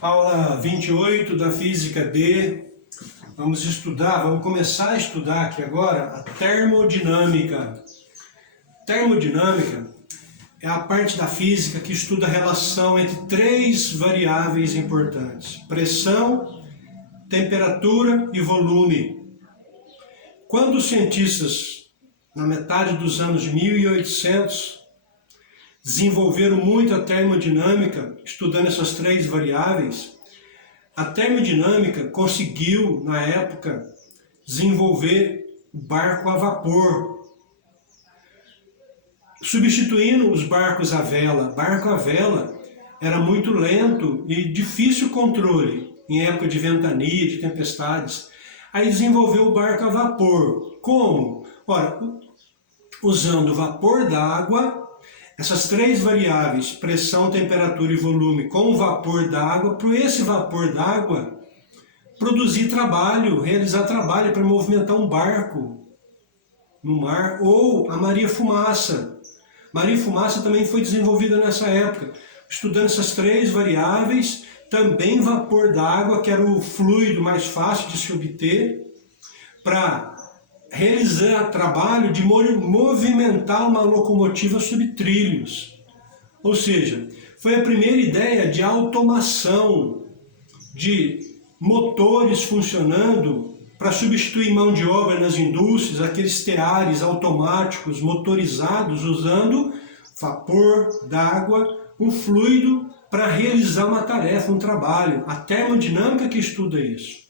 Aula 28 da Física D. Vamos começar a estudar aqui agora a termodinâmica. Termodinâmica é a parte da física que estuda a relação entre três variáveis importantes: pressão, temperatura e volume. Quando os cientistas, na metade dos anos 1800, desenvolveram muito a termodinâmica, estudando essas três variáveis, a termodinâmica conseguiu, na época, desenvolver o barco a vapor, substituindo os barcos a vela. Barco a vela era muito lento e difícil controle em época de ventania, de tempestades. Aí desenvolveu o barco a vapor. Como? Ora, usando vapor d'água, essas três variáveis, pressão, temperatura e volume, com o vapor d'água, para esse vapor d'água produzir trabalho, realizar trabalho para movimentar um barco no mar, ou a Maria-Fumaça. Maria-Fumaça também foi desenvolvida nessa época, estudando essas três variáveis, também vapor d'água, que era o fluido mais fácil de se obter, para realizar trabalho de movimentar uma locomotiva sobre trilhos. Ou seja, foi a primeira ideia de automação, de motores funcionando para substituir mão de obra nas indústrias, aqueles teares automáticos motorizados usando vapor d'água, um fluido para realizar uma tarefa, um trabalho. A termodinâmica que estuda isso.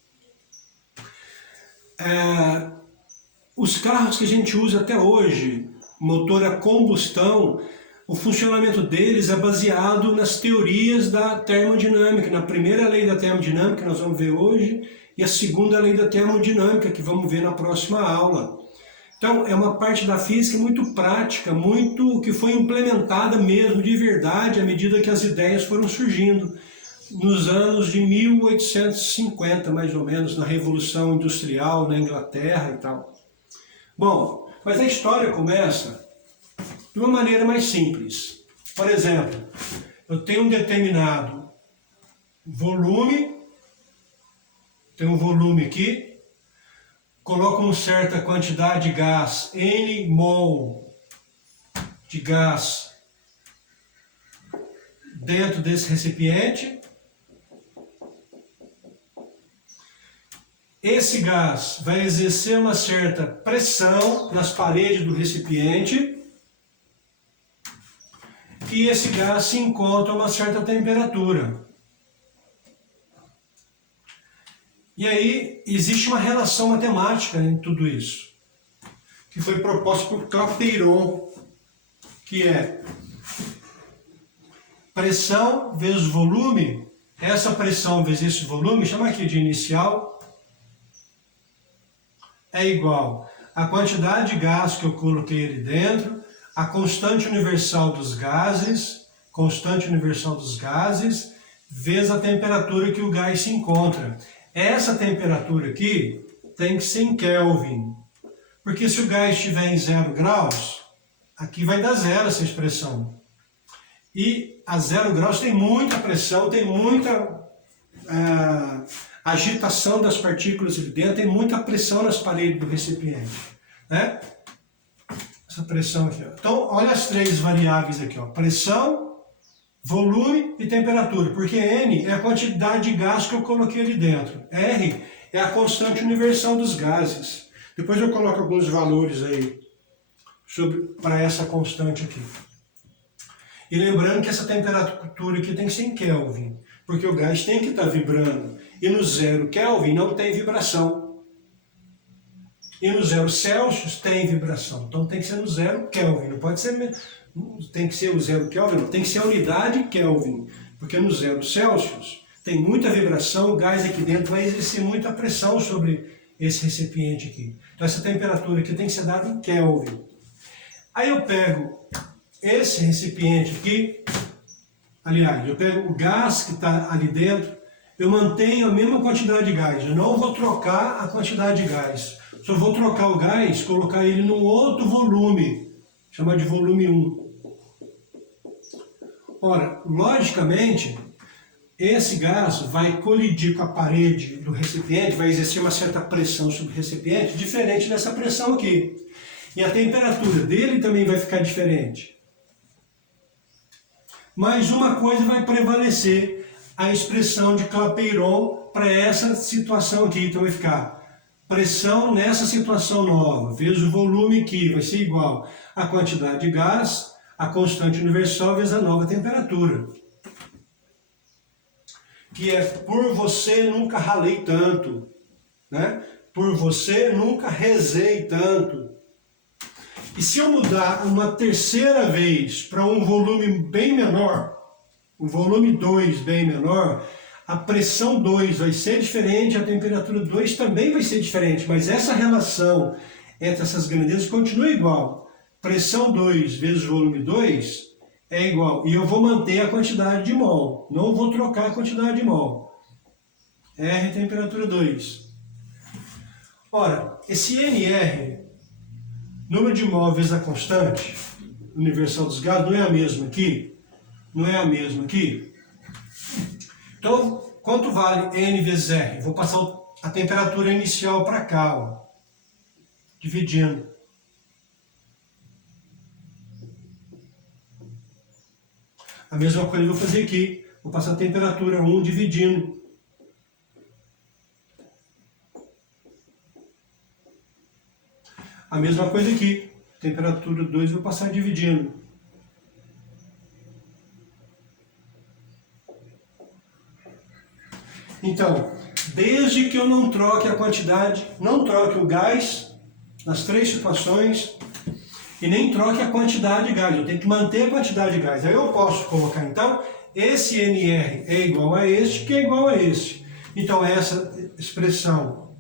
Os carros que a gente usa até hoje, motor a combustão, o funcionamento deles é baseado nas teorias da termodinâmica, na primeira lei da termodinâmica que nós vamos ver hoje e a segunda lei da termodinâmica que vamos ver na próxima aula. Então é uma parte da física muito prática, muito que foi implementada mesmo de verdade à medida que as ideias foram surgindo nos anos de 1850 mais ou menos, na Revolução Industrial na Inglaterra e tal. Bom, mas a história começa de uma maneira mais simples. Por exemplo, eu tenho um determinado volume, tenho um volume aqui, coloco uma certa quantidade de gás, N mol de gás, dentro desse recipiente. Esse gás vai exercer uma certa pressão nas paredes do recipiente e esse gás se encontra a uma certa temperatura. E aí existe uma relação matemática em tudo isso, que foi proposta por Clapeyron, que é pressão vezes volume. Essa pressão vezes esse volume, chama aqui de inicial, é igual à quantidade de gás que eu coloquei ali dentro, a constante universal dos gases, vezes a temperatura que o gás se encontra. Essa temperatura aqui tem que ser em Kelvin, porque se o gás estiver em 0 graus, aqui vai dar zero essa expressão. E a 0 graus tem muita pressão, tem muita agitação das partículas ali dentro, tem muita pressão nas paredes do recipiente, né? Essa pressão aqui, ó. Então, olha as três variáveis aqui, ó. Pressão, volume e temperatura, porque N é a quantidade de gás que eu coloquei ali dentro. R é a constante universal dos gases. Depois eu coloco alguns valores aí para essa constante aqui. E lembrando que essa temperatura aqui tem que ser em Kelvin, porque o gás tem que estar vibrando. E no 0 Kelvin não tem vibração. E no 0 Celsius tem vibração. Então tem que ser no 0 Kelvin. Não pode ser, tem que ser o 0 Kelvin, não. Tem que ser a unidade Kelvin. Porque no 0 Celsius tem muita vibração, o gás aqui dentro vai exercer muita pressão sobre esse recipiente aqui. Então essa temperatura aqui tem que ser dada em Kelvin. Aí eu pego esse recipiente aqui, aliás, eu pego o gás que está ali dentro, eu mantenho a mesma quantidade de gás, eu não vou trocar a quantidade de gás. Só vou trocar o gás, colocar ele num outro volume, chamado de volume 1. Ora, logicamente, esse gás vai colidir com a parede do recipiente, vai exercer uma certa pressão sobre o recipiente, diferente dessa pressão aqui. E a temperatura dele também vai ficar diferente. Mas uma coisa vai prevalecer, a expressão de Clapeyron para essa situação aqui. Então vai ficar pressão nessa situação nova, vezes o volume aqui, vai ser igual à quantidade de gás, a constante universal vezes a nova temperatura. Que é por você nunca ralei tanto, né? Por você nunca rezei tanto. E se eu mudar uma terceira vez para um volume bem menor, o volume 2 bem menor, a pressão 2 vai ser diferente, a temperatura 2 também vai ser diferente, mas essa relação entre essas grandezas continua igual. Pressão 2 vezes volume 2 é igual, e eu vou manter a quantidade de mol, não vou trocar a quantidade de mol. R temperatura 2. Ora, esse NR, número de mol vezes a constante universal dos gases, não é a mesma aqui? Não é a mesma aqui? Então, quanto vale N vezes R? Vou passar a temperatura inicial para cá, ó, dividindo. A mesma coisa eu vou fazer aqui. Vou passar a temperatura 1 dividindo. A mesma coisa aqui. Temperatura 2 eu vou passar dividindo. Então, desde que eu não troque a quantidade, não troque o gás nas três situações e nem troque a quantidade de gás, eu tenho que manter a quantidade de gás. Aí eu posso colocar, então, esse NR é igual a este, que é igual a este. Então, essa expressão,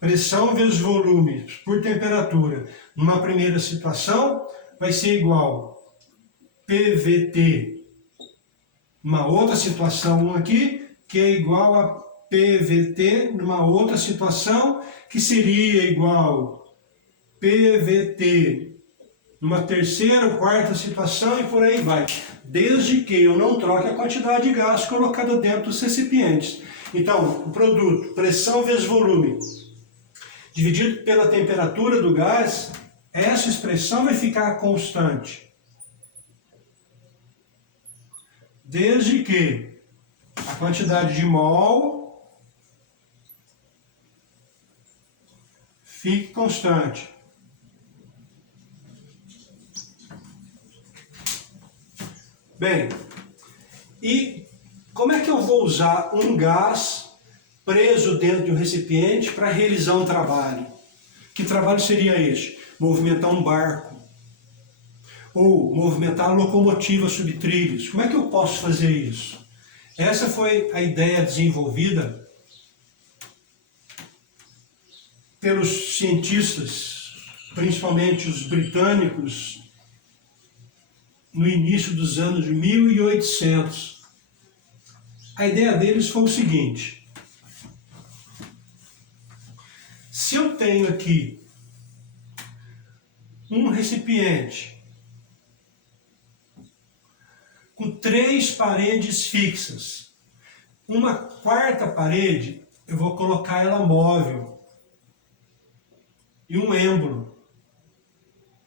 pressão vezes volume por temperatura, numa primeira situação, vai ser igual PVT. Uma outra situação aqui, que é igual a PVT, numa outra situação, que seria igual PVT numa terceira ou quarta situação e por aí vai. Desde que eu não troque a quantidade de gás colocada dentro dos recipientes. Então, o produto, pressão vezes volume, dividido pela temperatura do gás, essa expressão vai ficar constante. Desde que a quantidade de mol fique constante. Bem, e como é que eu vou usar um gás preso dentro de um recipiente para realizar um trabalho? Que trabalho seria este? Movimentar um barco, ou movimentar a locomotiva sobre trilhos. Como é que eu posso fazer isso? Essa foi a ideia desenvolvida pelos cientistas, principalmente os britânicos, no início dos anos 1800. A ideia deles foi o seguinte: se eu tenho aqui um recipiente com 3 paredes fixas, uma quarta parede eu vou colocar ela móvel e um êmbolo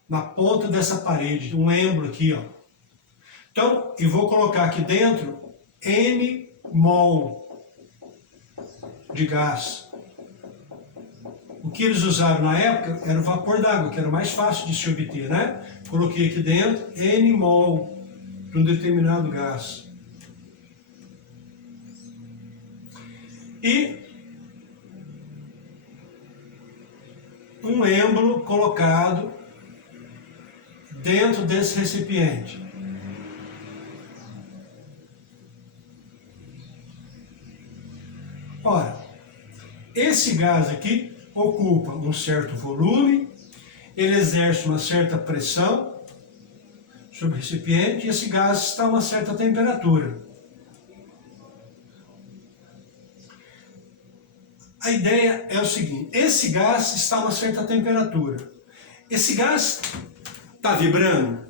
na ponta dessa parede, um êmbolo aqui, ó. Então, eu vou colocar aqui dentro N mol de gás. O que eles usaram na época era o vapor d'água, que era mais fácil de se obter, né? Coloquei aqui dentro N mol de um determinado gás. E um êmbolo colocado dentro desse recipiente. Ora, esse gás aqui ocupa um certo volume, ele exerce uma certa pressão sobre o recipiente e esse gás está a uma certa temperatura. A ideia é o seguinte: esse gás está a uma certa temperatura. Esse gás está vibrando?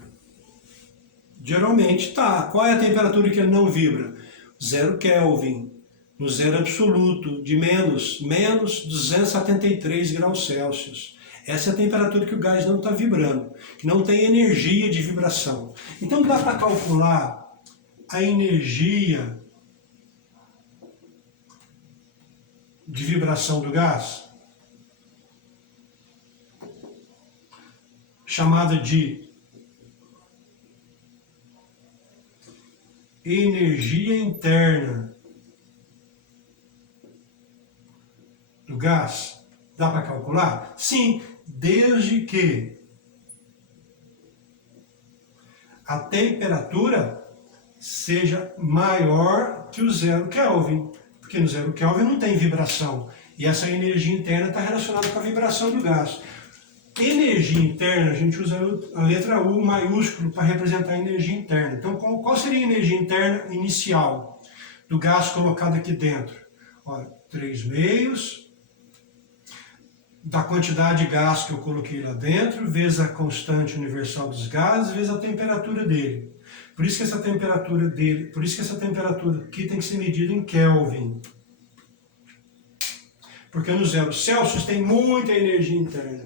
Geralmente está. Qual é a temperatura que ele não vibra? 0 Kelvin, no zero absoluto, de menos 273 graus Celsius. Essa é a temperatura que o gás não está vibrando, que não tem energia de vibração. Então dá para calcular a energia de vibração do gás, chamada de energia interna do gás. Dá para calcular? Sim, desde que a temperatura seja maior que o 0 Kelvin. Porque no 0 Kelvin não tem vibração. E essa energia interna está relacionada com a vibração do gás. Energia interna, a gente usa a letra U maiúsculo para representar a energia interna. Então, qual seria a energia interna inicial do gás colocado aqui dentro? Olha, 3 meios da quantidade de gás que eu coloquei lá dentro, vezes a constante universal dos gases, vezes a temperatura dele. Por isso que essa temperatura aqui tem que ser medida em Kelvin. Porque no 0 Celsius tem muita energia interna.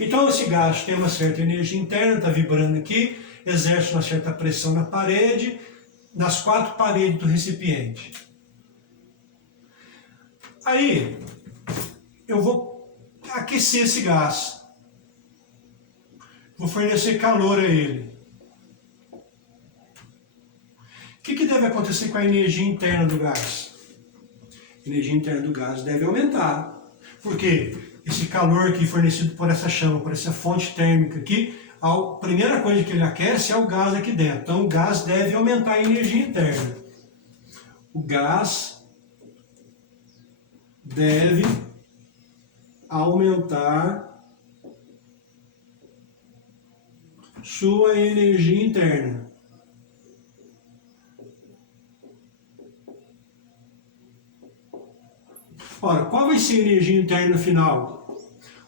Então esse gás tem uma certa energia interna, está vibrando aqui, exerce uma certa pressão na parede, nas 4 paredes do recipiente. Aí eu vou aquecer esse gás. Vou fornecer calor a ele. O que deve acontecer com a energia interna do gás? A energia interna do gás deve aumentar. Por quê? Esse calor aqui fornecido por essa chama, por essa fonte térmica aqui, a primeira coisa que ele aquece é o gás aqui dentro. Então o gás deve aumentar a energia interna. O gás deve aumentar sua energia interna. Ora, qual vai ser a energia interna final?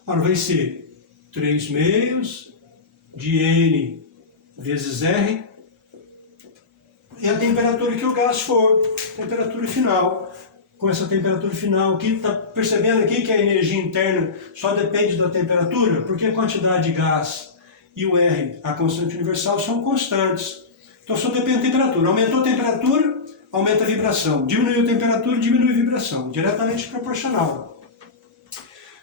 Ora, vai ser 3 meios de N vezes R e a temperatura que o gás for, temperatura final. Com essa temperatura final aqui, está percebendo aqui que a energia interna só depende da temperatura? Porque a quantidade de gás e o R, a constante universal, são constantes. Então só depende da temperatura. Aumentou a temperatura, aumenta a vibração. Diminuiu a temperatura, diminui a vibração. Diretamente proporcional.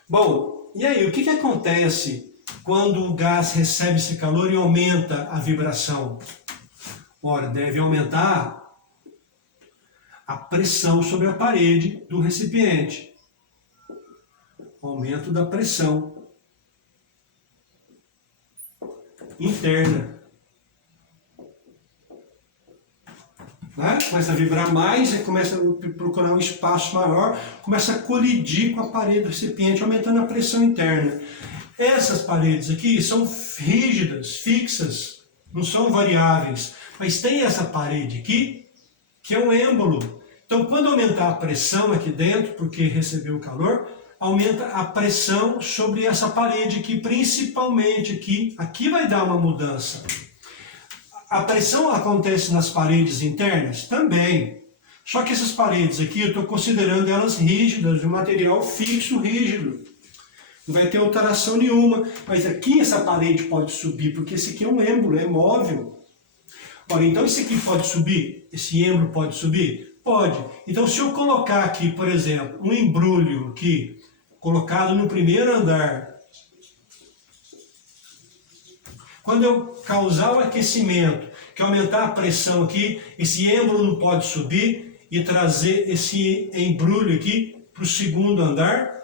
Bom, e aí, o que acontece quando o gás recebe esse calor e aumenta a vibração? Ora, deve aumentar a pressão sobre a parede do recipiente. Aumento da pressão interna. Né? Começa a vibrar mais, começa a procurar um espaço maior, começa a colidir com a parede do recipiente, aumentando a pressão interna. Essas paredes aqui são rígidas, fixas, não são variáveis, mas tem essa parede aqui, que é um êmbolo. Então, quando aumentar a pressão aqui dentro, porque recebeu o calor, aumenta a pressão sobre essa parede aqui, principalmente aqui. Aqui vai dar uma mudança. A pressão acontece nas paredes internas? Também. Só que essas paredes aqui, eu estou considerando elas rígidas, de um material fixo, rígido. Não vai ter alteração nenhuma. Mas aqui essa parede pode subir, porque esse aqui é um êmbolo, é móvel. Ora, então esse aqui pode subir? Esse êmbolo pode subir? Pode. Então se eu colocar aqui, por exemplo, um embrulho aqui, colocado no primeiro andar, quando eu causar o aquecimento, que aumentar a pressão aqui, esse êmbolo não pode subir e trazer esse embrulho aqui para o segundo andar?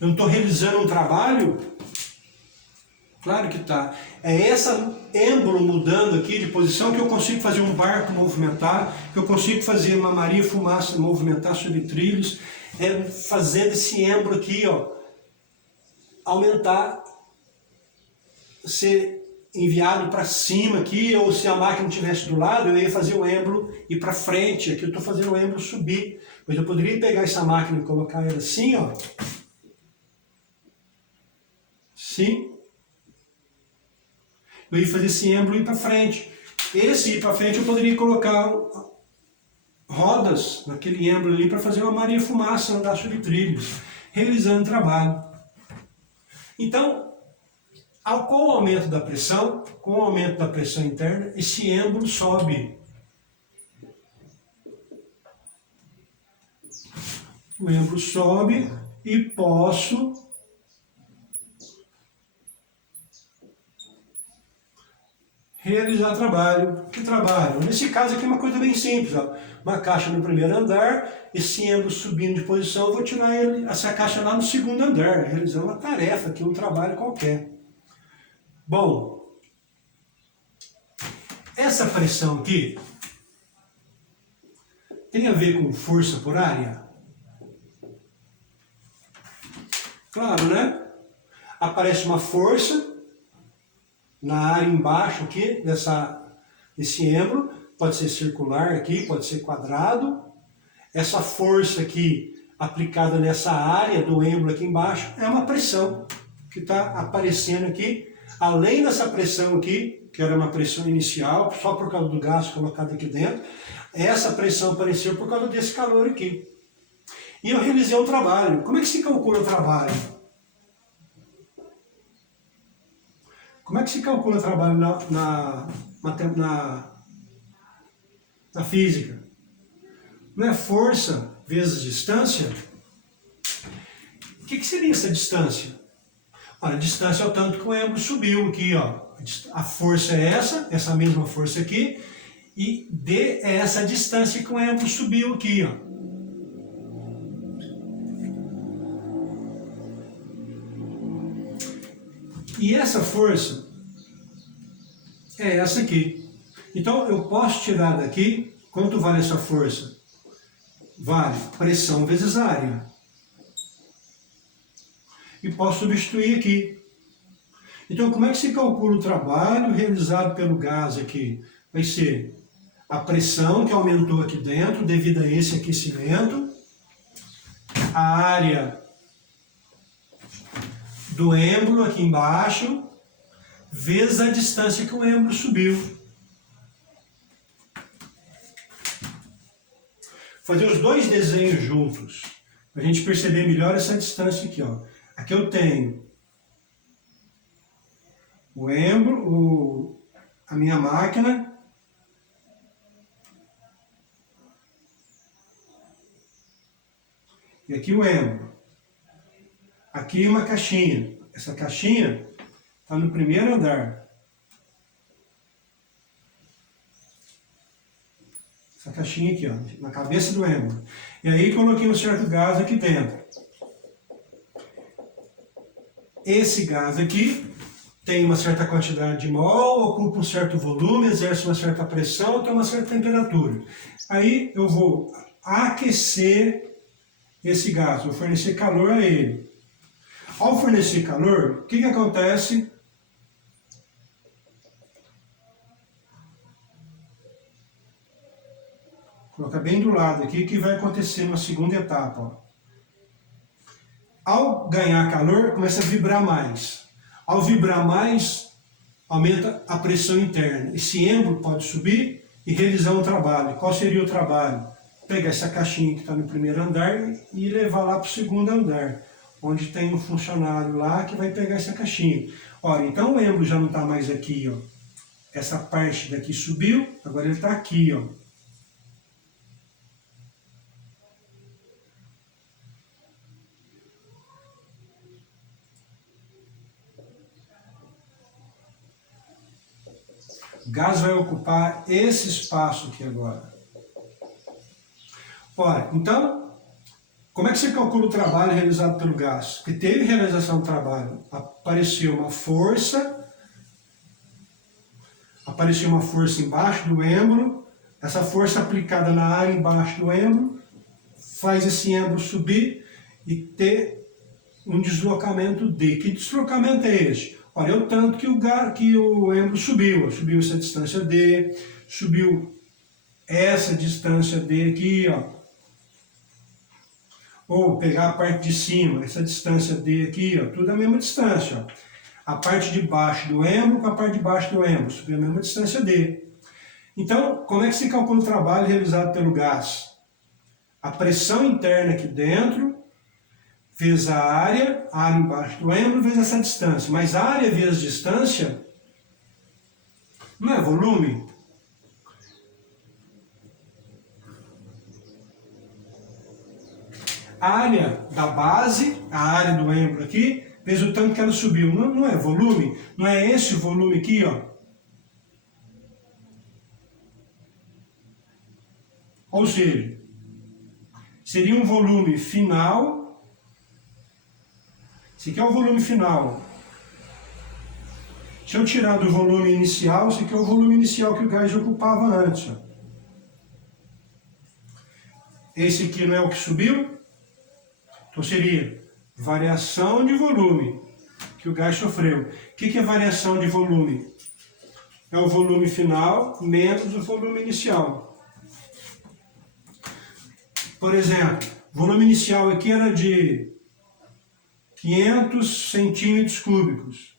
Eu não estou realizando um trabalho? Claro que está. É essa êmbolo mudando aqui de posição que eu consigo fazer um barco movimentar, que eu consigo fazer uma Maria Fumaça movimentar sobre trilhos, é fazendo esse êmbolo aqui, ó, aumentar, ser enviado para cima aqui, ou se a máquina estivesse do lado, eu ia fazer o êmbolo ir para frente. Aqui eu estou fazendo o êmbolo subir. Mas eu poderia pegar essa máquina e colocar ela assim, ó. Sim. Eu ia fazer esse êmbolo ir para frente. Esse ir para frente eu poderia colocar rodas naquele êmbolo ali para fazer uma Maria Fumaça, andar sobre trilhos, realizando trabalho. Então, com o aumento da pressão, com o aumento da pressão interna, esse êmbolo sobe. O êmbolo sobe e posso realizar trabalho. Que trabalho? Nesse caso aqui é uma coisa bem simples. Ó. Uma caixa no primeiro andar, esse êmbolo subindo de posição, eu vou tirar essa caixa lá no segundo andar, realizando uma tarefa aqui, um trabalho qualquer. Bom, essa pressão aqui tem a ver com força por área? Claro, né? Aparece uma força na área embaixo aqui, desse êmbolo, pode ser circular aqui, pode ser quadrado. Essa força aqui, aplicada nessa área do êmbolo aqui embaixo, é uma pressão que está aparecendo aqui, além dessa pressão aqui, que era uma pressão inicial, só por causa do gás colocado aqui dentro, essa pressão apareceu por causa desse calor aqui. E eu realizei um trabalho. Como é que se calcula o trabalho? Como é que se calcula o trabalho na física? Não é força vezes distância? O que seria essa distância? Olha, a distância é o tanto que o êmbolo subiu aqui, ó. A força é essa mesma força aqui, e D é essa distância que o êmbolo subiu aqui, ó. E essa força é essa aqui. Então eu posso tirar daqui, quanto vale essa força? Vale pressão vezes área. E posso substituir aqui. Então como é que se calcula o trabalho realizado pelo gás aqui? Vai ser a pressão que aumentou aqui dentro devido a esse aquecimento, a área do êmbolo aqui embaixo, vezes a distância que o êmbolo subiu. Fazer os dois desenhos juntos, para a gente perceber melhor essa distância aqui, ó. Aqui eu tenho o êmbolo, a minha máquina, e aqui o êmbolo. Aqui uma caixinha. Essa caixinha está no primeiro andar. Essa caixinha aqui, ó, na cabeça do êmbolo. E aí coloquei um certo gás aqui dentro. Esse gás aqui tem uma certa quantidade de mol, ocupa um certo volume, exerce uma certa pressão, tem uma certa temperatura. Aí eu vou aquecer esse gás, vou fornecer calor a ele. Ao fornecer calor, o que acontece? Vou colocar bem do lado aqui, que vai acontecer na segunda etapa. Ó. Ao ganhar calor, começa a vibrar mais. Ao vibrar mais, aumenta a pressão interna. Esse êmbolo pode subir e realizar um trabalho. Qual seria o trabalho? Pegar essa caixinha que está no primeiro andar e levar lá para o segundo andar, onde tem um funcionário lá que vai pegar essa caixinha. Olha, então o êmbolo já não está mais aqui, ó. Essa parte daqui subiu, agora ele está aqui, ó. O gás vai ocupar esse espaço aqui agora. Olha, então, como é que você calcula o trabalho realizado pelo gás? Porque teve realização do trabalho, apareceu uma força embaixo do êmbolo, essa força aplicada na área embaixo do êmbolo, faz esse êmbolo subir e ter um deslocamento D. Que deslocamento é este? Olha, é o tanto que o êmbolo subiu. Subiu essa distância D, subiu essa distância D aqui, ó. Ou pegar a parte de cima, essa distância D aqui, ó, tudo a mesma distância. Ó. A parte de baixo do êmbolo com a parte de baixo do êmbolo, subiu a mesma distância D. Então, como é que se calcula o trabalho realizado pelo gás? A pressão interna aqui dentro, vezes a área embaixo do êmbolo, vezes essa distância. Mas a área vezes distância não é volume? A área da base, a área do êmbolo aqui, vezes o tanto que ela subiu. Não é volume? Não é esse volume aqui, ó? Ou seja, seria um volume final. Esse aqui é o volume final. Se eu tirar do volume inicial, esse aqui é o volume inicial que o gás ocupava antes. Ó. Esse aqui não é o que subiu? Então seria variação de volume que o gás sofreu. O que é variação de volume? É o volume final menos o volume inicial. Por exemplo, o volume inicial aqui era de 500 centímetros cúbicos.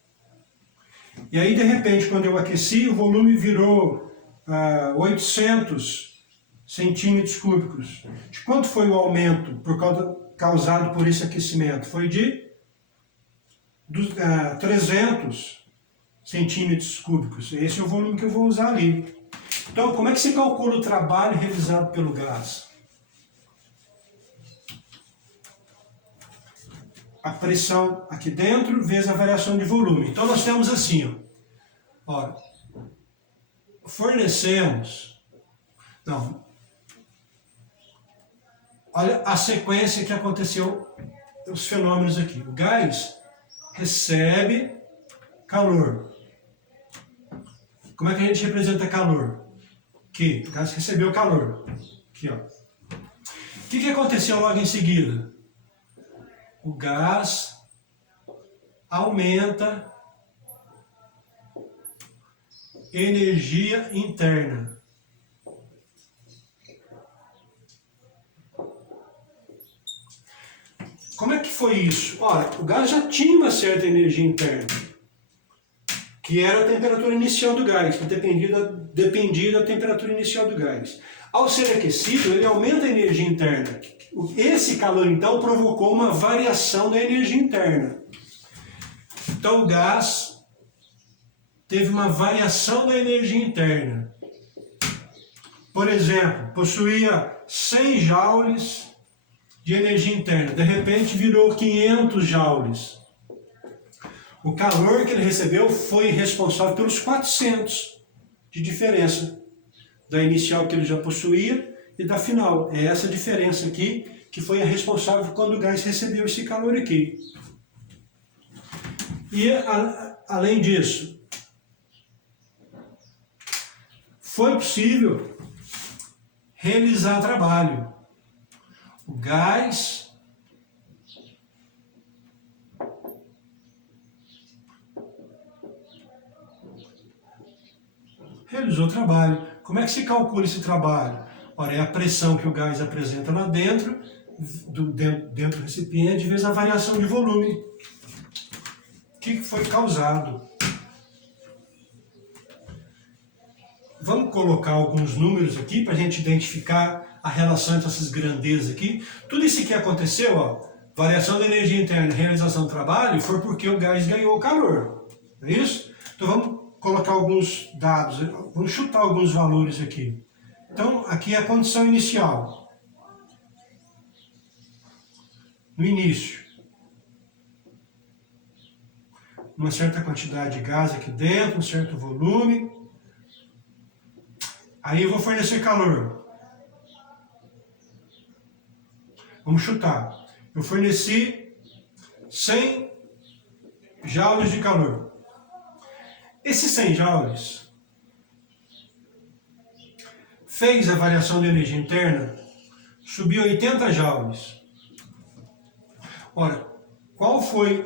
E aí, de repente, quando eu aqueci, o volume virou 800 centímetros cúbicos. De quanto foi o aumento causado por esse aquecimento? Foi de 300 centímetros cúbicos. Esse é o volume que eu vou usar ali. Então, como é que se calcula o trabalho realizado pelo gás? A pressão aqui dentro vezes a variação de volume. Então nós temos assim, ó, fornecemos, não, olha a sequência que aconteceu, os fenômenos aqui. O gás recebe calor. Como é que a gente representa calor? Aqui, o gás recebeu calor. Aqui, ó. O que aconteceu logo em seguida? O gás aumenta energia interna. Como é que foi isso? Ora, o gás já tinha uma certa energia interna, que era a temperatura inicial do gás, que dependia da temperatura inicial do gás. Ao ser aquecido, ele aumenta a energia interna. Esse calor, então, provocou uma variação da energia interna. Então, o gás teve uma variação da energia interna. Por exemplo, possuía 100 joules de energia interna. De repente, virou 500 joules. O calor que ele recebeu foi responsável pelos 400 de diferença da inicial que ele já possuía e da final. É essa diferença aqui que foi a responsável quando o gás recebeu esse calor aqui. E, além disso, foi possível realizar trabalho. O gás realizou trabalho. Como é que se calcula esse trabalho? Ora, é a pressão que o gás apresenta lá dentro do recipiente, vezes a variação de volume. O que foi causado? Vamos colocar alguns números aqui para a gente identificar a relação entre essas grandezas aqui. Tudo isso que aconteceu, ó, variação da energia interna, realização do trabalho, foi porque o gás ganhou calor. Não é isso? Então vamos colocar alguns dados, vamos chutar alguns valores aqui. Então, aqui é a condição inicial. No início, uma certa quantidade de gás aqui dentro, um certo volume. Aí eu vou fornecer calor. Vamos chutar. Eu forneci 100 joules de calor. Esses 100 joules fez a variação de energia interna, subiu 80 joules. Ora, qual foi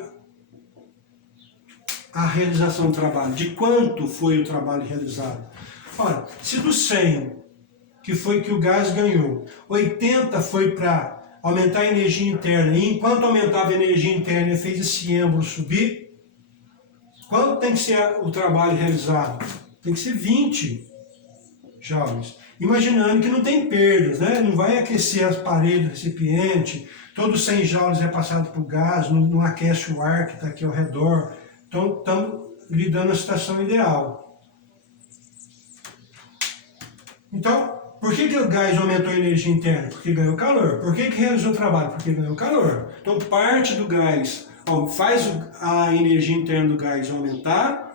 a realização do trabalho? De quanto foi o trabalho realizado? Ora, se dos 100 que foi que o gás ganhou, 80 foi para aumentar a energia interna, e enquanto aumentava a energia interna fez esse êmbolo subir, quanto tem que ser o trabalho realizado? Tem que ser 20 joules. Imaginando que não tem perdas, né? Não vai aquecer as paredes do recipiente, todos 100 joules é passado para o gás, não aquece o ar que está aqui ao redor. Então, estamos lidando a situação ideal. Então, por que o gás aumentou a energia interna? Porque ganhou calor. Por que realizou o trabalho? Porque ganhou calor. Então, parte do gás faz a energia interna do gás aumentar,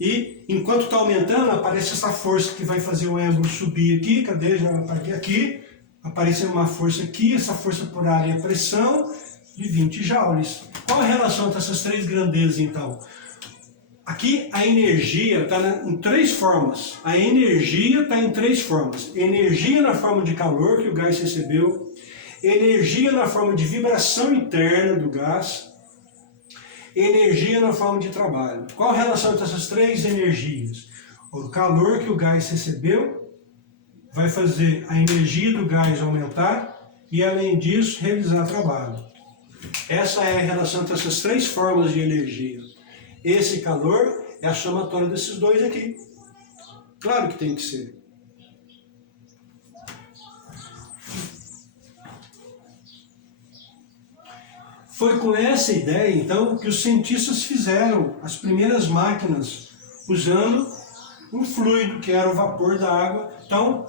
e enquanto está aumentando, aparece essa força que vai fazer o êmbolo subir aqui. Cadê? Já apareceu aqui. Aparecendo uma força aqui, essa força por área é pressão de 20 joules. Qual a relação entre essas três grandezas, então? Aqui a energia está em três formas. A energia está em três formas. Energia na forma de calor que o gás recebeu, energia na forma de vibração interna do gás, energia na forma de trabalho. Qual a relação entre essas três energias? O calor que o gás recebeu vai fazer a energia do gás aumentar e, além disso, realizar trabalho. Essa é a relação entre essas três formas de energia. Esse calor é a somatória desses dois aqui. Claro que tem que ser. Foi com essa ideia, então, que os cientistas fizeram as primeiras máquinas usando um fluido, que era o vapor da água. Então,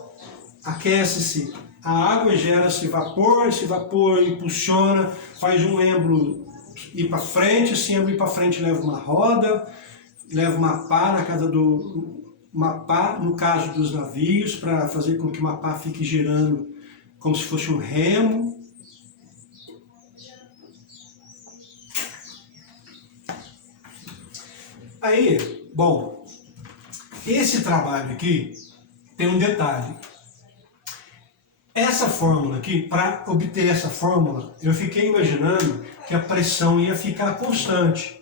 aquece-se a água, gera-se vapor, esse vapor impulsiona, faz um êmbolo ir para frente, esse êmbolo ir para frente leva uma roda, leva uma pá no caso dos navios, para fazer com que uma pá fique girando como se fosse um remo. Aí, bom, esse trabalho aqui tem um detalhe. Essa fórmula aqui, para obter essa fórmula, eu fiquei imaginando que a pressão ia ficar constante.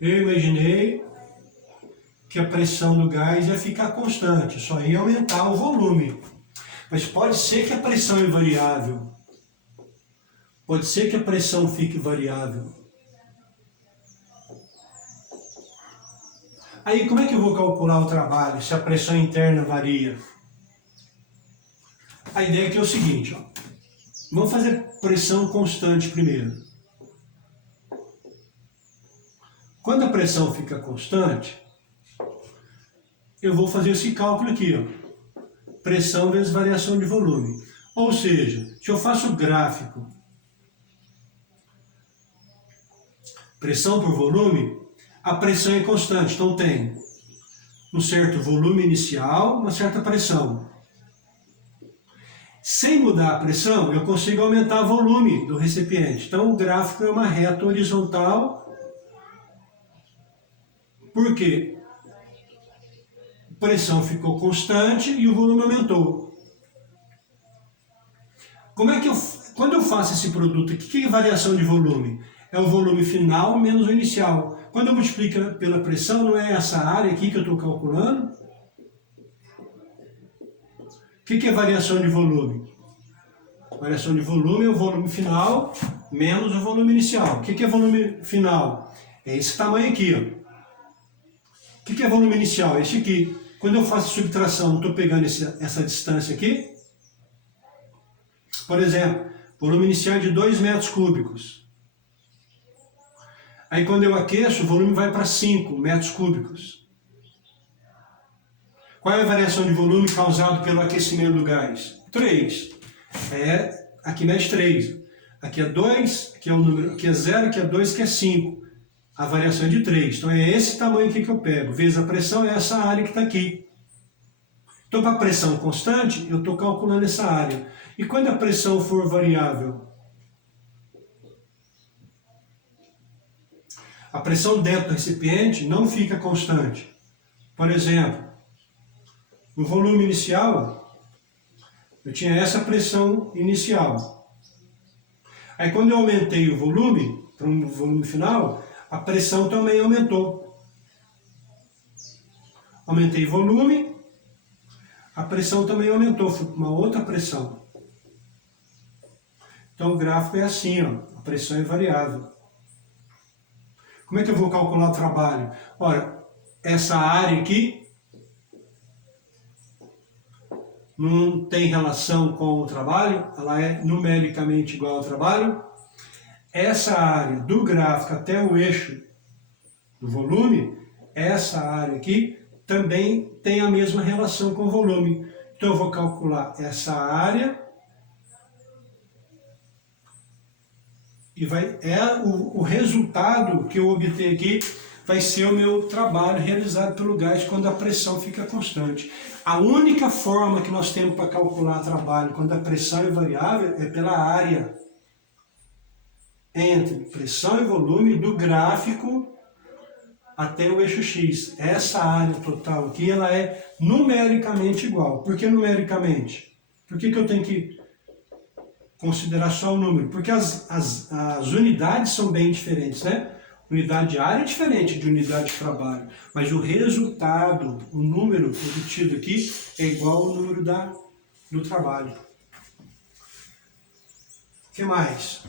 Eu imaginei que a pressão do gás ia ficar constante, só ia aumentar o volume. Mas pode ser que a pressão é variável. Pode ser que a pressão fique variável. Aí, como é que eu vou calcular o trabalho se a pressão interna varia? A ideia aqui é o seguinte, ó. Vamos fazer pressão constante primeiro. Quando a pressão fica constante, eu vou fazer esse cálculo aqui, ó. Pressão vezes variação de volume. Ou seja, se eu faço o gráfico pressão por volume, a pressão é constante. Então tem um certo volume inicial, uma certa pressão. Sem mudar a pressão, eu consigo aumentar o volume do recipiente. Então o gráfico é uma reta horizontal. Por quê? A pressão ficou constante e o volume aumentou. Quando eu faço esse produto aqui, o que é variação de volume? É o volume final menos o inicial. Quando eu multiplico pela pressão, não é essa área aqui que eu estou calculando? O que é variação de volume? Variação de volume é o volume final menos o volume inicial. O que é volume final? É esse tamanho aqui, ó. O que é volume inicial? Esse aqui. Quando eu faço subtração, não estou pegando essa distância aqui? Por exemplo, volume inicial é de 2 metros cúbicos. Aí quando eu aqueço, o volume vai para 5 metros cúbicos. Qual é a variação de volume causada pelo aquecimento do gás? 3. Aqui mede 3. Aqui é 2, aqui é o número, aqui é 0, aqui é 2, aqui é 5. A variação é de 3. Então é esse tamanho aqui que eu pego. Vezes a pressão é essa área que está aqui. Então para a pressão constante, eu estou calculando essa área. E quando a pressão for variável? A pressão dentro do recipiente não fica constante. Por exemplo, no volume inicial, eu tinha essa pressão inicial. Aí quando eu aumentei o volume, para um volume final, a pressão também aumentou. Aumentei o volume, a pressão também aumentou, foi uma outra pressão. Então o gráfico é assim, ó, a pressão é variável. Como é que eu vou calcular o trabalho? Ora, essa área aqui não tem relação com o trabalho, ela é numericamente igual ao trabalho. Essa área do gráfico até o eixo do volume, essa área aqui também tem a mesma relação com o volume. Então eu vou calcular essa área e o resultado que eu obter aqui vai ser o meu trabalho realizado pelo gás quando a pressão fica constante. A única forma que nós temos para calcular trabalho quando a pressão é variável é pela área entre pressão e volume do gráfico até o eixo X. Essa área total aqui, ela é numericamente igual. Por que numericamente? Por que eu tenho que considerar só o número? Porque as unidades são bem diferentes, né? Unidade de área é diferente de unidade de trabalho, mas o resultado, o número obtido aqui é igual ao número do trabalho. O que mais?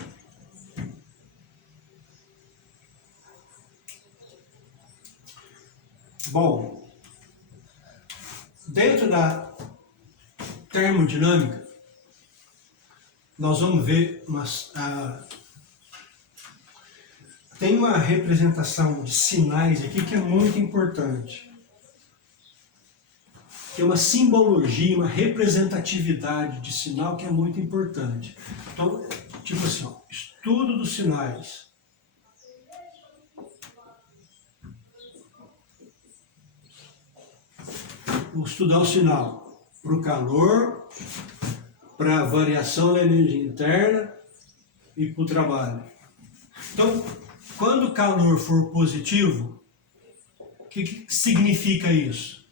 Bom, dentro da termodinâmica, nós vamos ver tem uma representação de sinais aqui que é muito importante. Tem uma simbologia, uma representatividade de sinal que é muito importante. Então, tipo assim, ó, estudo dos sinais. Vou estudar o sinal para o calor, para a variação da energia interna e para o trabalho. Então, quando o calor for positivo, o que significa isso?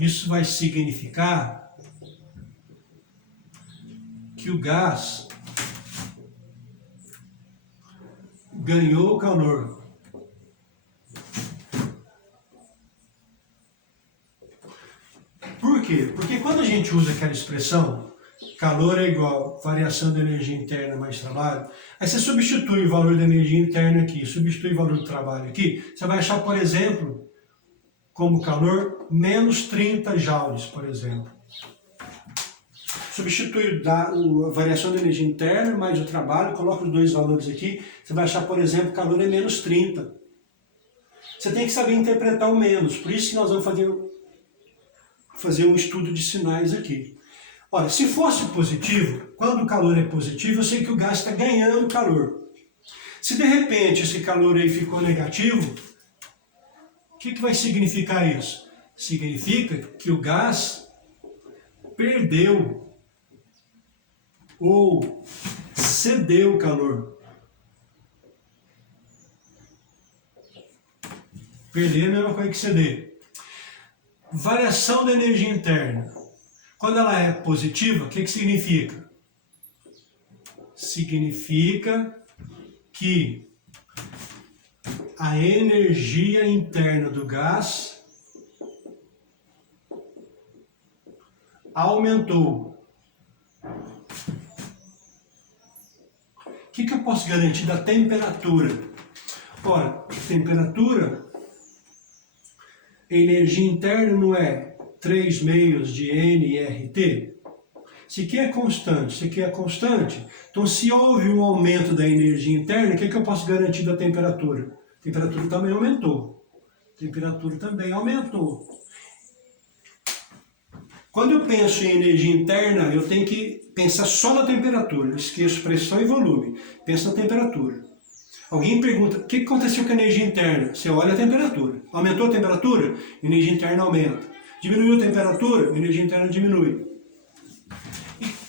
Isso vai significar que o gás ganhou calor. Por quê? Porque quando a gente usa aquela expressão, calor é igual variação da energia interna mais trabalho, aí você substitui o valor da energia interna aqui, substitui o valor do trabalho aqui, você vai achar, por exemplo, como calor, menos 30 joules, por exemplo. Substitui a variação da energia interna mais o trabalho, coloca os dois valores aqui, você vai achar, por exemplo, calor é menos 30. Você tem que saber interpretar o menos, por isso que nós vamos fazer um estudo de sinais aqui. Olha, se fosse positivo, quando o calor é positivo, eu sei que o gás está ganhando calor. Se de repente esse calor aí ficou negativo, o que vai significar isso? Significa que o gás perdeu ou cedeu calor. Perder é a mesma coisa que ceder. Variação da energia interna. Quando ela é positiva, o que significa? Significa que a energia interna do gás aumentou. O que eu posso garantir da temperatura? Ora, temperatura, energia interna não é 3 meios de nRT? Se aqui é constante, se aqui é constante, então se houve um aumento da energia interna, o que eu posso garantir da temperatura? A temperatura também aumentou. A temperatura também aumentou. Quando eu penso em energia interna, eu tenho que pensar só na temperatura. Eu esqueço pressão e volume. Penso na temperatura. Alguém pergunta, o que aconteceu com a energia interna? Você olha a temperatura. Aumentou a temperatura? Energia interna aumenta. Diminuiu a temperatura? Energia interna diminui.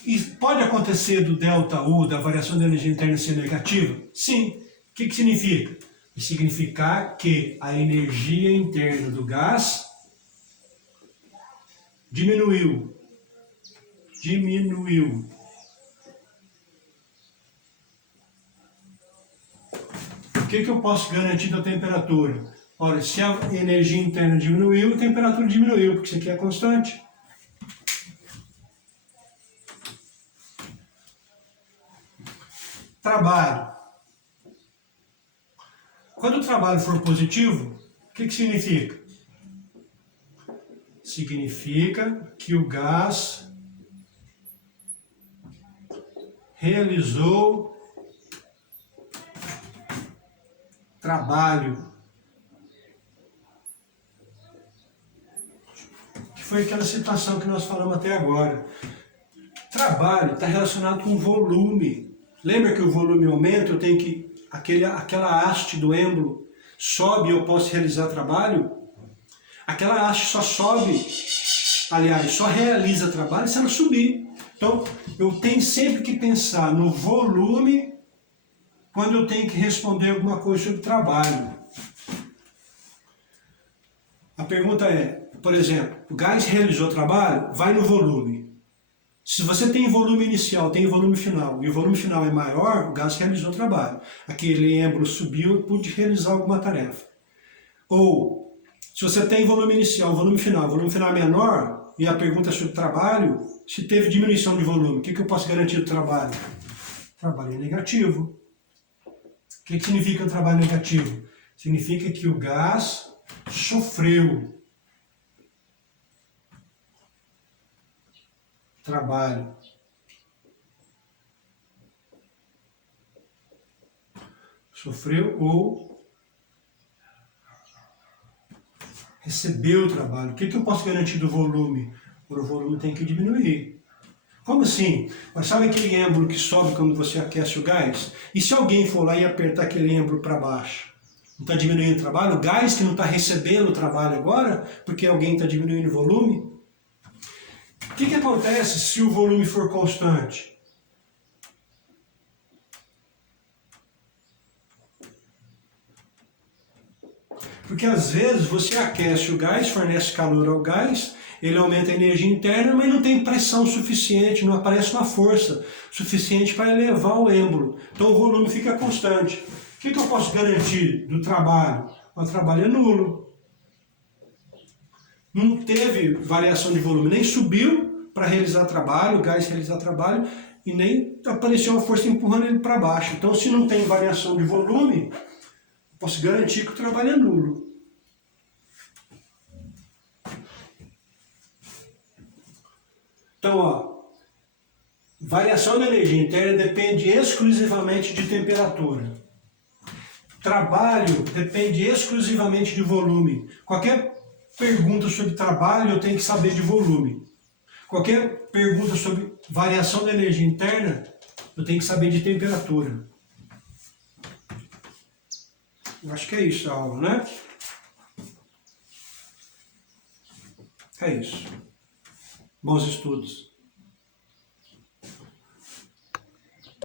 E pode acontecer do ΔU, da variação da energia interna, ser negativa? Sim. O que significa? Significar que a energia interna do gás diminuiu. O que eu posso garantir da temperatura? Ora, se a energia interna diminuiu, a temperatura diminuiu, porque isso aqui é constante. Trabalho. Quando o trabalho for positivo, o que significa? significa que o gás realizou trabalho. Que foi aquela situação que nós falamos até agora. Trabalho está relacionado com volume. Lembra que o volume aumenta, eu tenho que aquela haste do êmbolo sobe e eu posso realizar trabalho? Aquela haste só sobe, aliás, só realiza trabalho se ela subir. Então, eu tenho sempre que pensar no volume quando eu tenho que responder alguma coisa sobre trabalho. A pergunta é, por exemplo, o gás realizou trabalho? Vai no volume. Se você tem volume inicial, tem volume final, e o volume final é maior, o gás realizou trabalho. Aquele êmbolo subiu, eu pude realizar alguma tarefa. Ou, se você tem volume inicial, volume final é menor, e a pergunta é sobre trabalho, se teve diminuição de volume, o que eu posso garantir do trabalho? Trabalho é negativo. O que significa o trabalho negativo? Significa que o gás sofreu trabalho. Sofreu ou recebeu trabalho. O que eu posso garantir do volume? O volume tem que diminuir. Como assim? Mas sabe aquele êmbolo que sobe quando você aquece o gás? E se alguém for lá e apertar aquele êmbolo para baixo? Não está diminuindo o trabalho? O gás que não está recebendo o trabalho agora, porque alguém está diminuindo o volume? O que acontece se o volume for constante? Porque às vezes você aquece o gás, fornece calor ao gás, ele aumenta a energia interna, mas não tem pressão suficiente, não aparece uma força suficiente para elevar o êmbolo. Então o volume fica constante. O que eu posso garantir do trabalho? O trabalho é nulo. Não teve variação de volume, nem subiu para realizar trabalho, o gás realizar trabalho, e nem apareceu uma força empurrando ele para baixo. Então, se não tem variação de volume, posso garantir que o trabalho é nulo. Então, ó, variação da energia interna depende exclusivamente de temperatura. Trabalho depende exclusivamente de volume. Qualquer pergunta sobre trabalho, eu tenho que saber de volume. Qualquer pergunta sobre variação da energia interna, eu tenho que saber de temperatura. Eu acho que é isso a aula, né? É isso. Bons estudos.